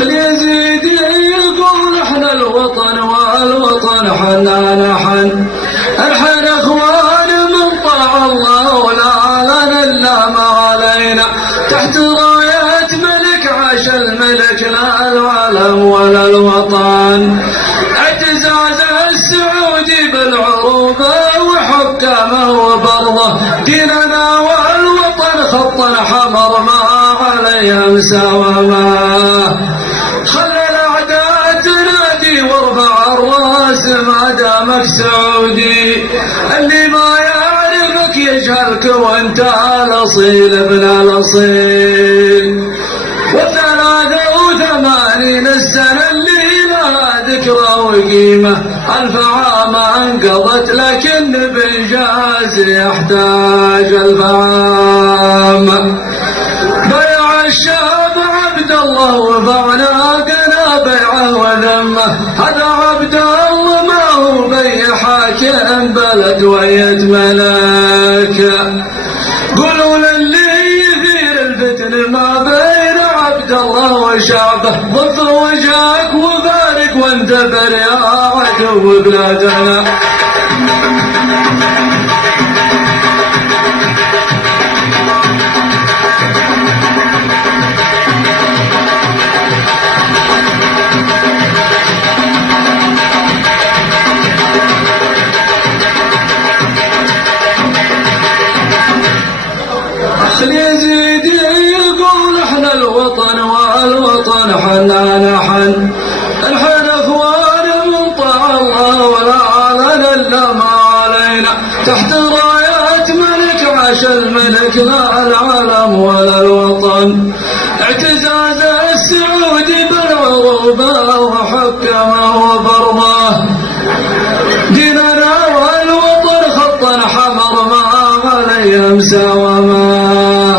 يزيد يقول احنا الوطن والوطن حنانا حن الحين اخوان من طاع الله ولا لنا الا ما علينا تحت راية ملك عاش الملك لا العالم ولا الوطن اعتزاز السعودي بالعروبة وحكامه وبرضه ديننا والوطن خطا حمر ما عليه مساومه خلى الاعداء تنادي وارفع الراس ما دامك سعودي اللي ما يعرفك يجهلك وانت الاصيل ابن الاصيل 83 السنة اللي لها ذكرى وقيمة 1000 عام انقضت لكن بإنجاز يحتاج 1000 عام بيع الشاب عبد الله وبعناقنا بيعه وذمه هذا عبد الله ما هو بي حاكم بلد ويد ملك قولوا للي يثير الفتن ما بين عبد الله وشعبه ضف وجهك وفارق وانتبر يا عدو بلادنا يزيد يقول احنا الوطن والوطن حنانا حن الحين اخوان من طاع الله ولا لنا الا ما علينا تحت راية ملك عاش الملك لا العالم ولا الوطن اعتزاز السعودي بالعروبة وحكمه وبرضه ديننا والوطن خطا حمر ما عليه مساومه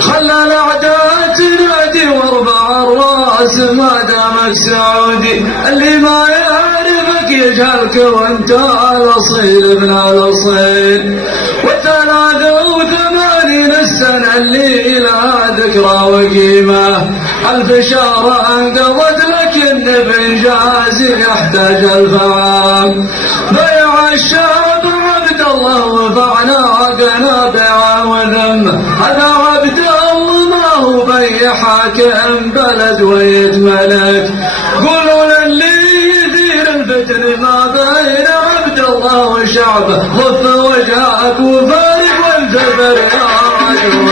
خلى الاعداء تنادي وارفع الراس ما دامك سعودي اللي ما يعرفك يجهلك وانت الاصيل ابن الاصيل 83 السنة اللي لها ذكرى وقيمة 1000 شهر انقضت لكن بإنجاز يحتاج 1000 عام بيع الشاب عبد الله وبعناقنا بيعه وذمه هذا عبد الله ما هو بي حاكم بلد ويد ملك قولوا للي يثير الفتن ما بين عبد الله وشعبه ضف وجهك وفارق وانتبر يا عدو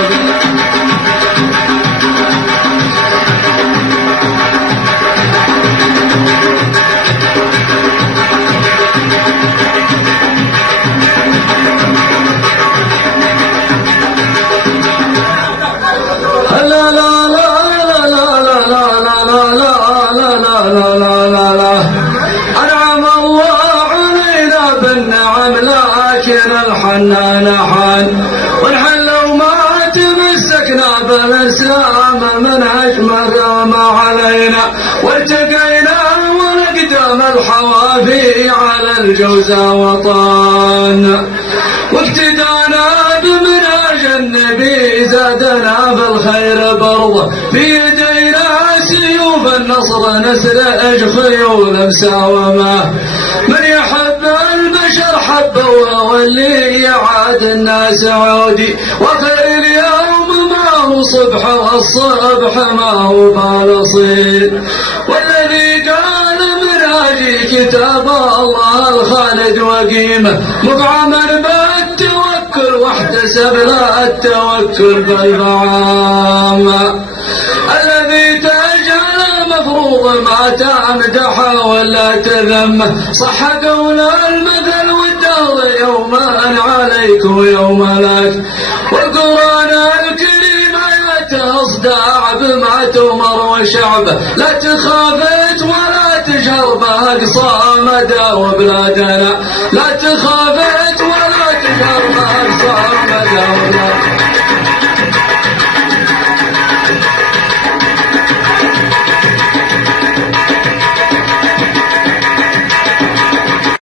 الحنان حان والحن لو ما تمسكنا بالاسلام منهج مرام علينا والتقينا ونقدم الحوافي على الجوزة وطان واقتدانا بمنهج النبي زادنا بالخير برضه في يدينا سيوف النصر نسرج خيول مساومه من يحب البشر حبه واللي يعاد الناس عودي وخير اليوم ما هو صبح والصبح ما هو بالأصيل والذي قال منهاجي كتاب الله الخالد وقيمه مطعما بالتوكل واحتسب لا التوكل بالفعام الذي تجعل مفروض ما تمدح ولا تذمه صح قول المثل والدهر يوما عليك ويوم لك والقرآن الكريم آياته اصداع بما تؤمر وشعبه لا تخافت ولا تجهر بأقصى مدى وبلادنا لا تخافت ولا تجهر بأقصى مدى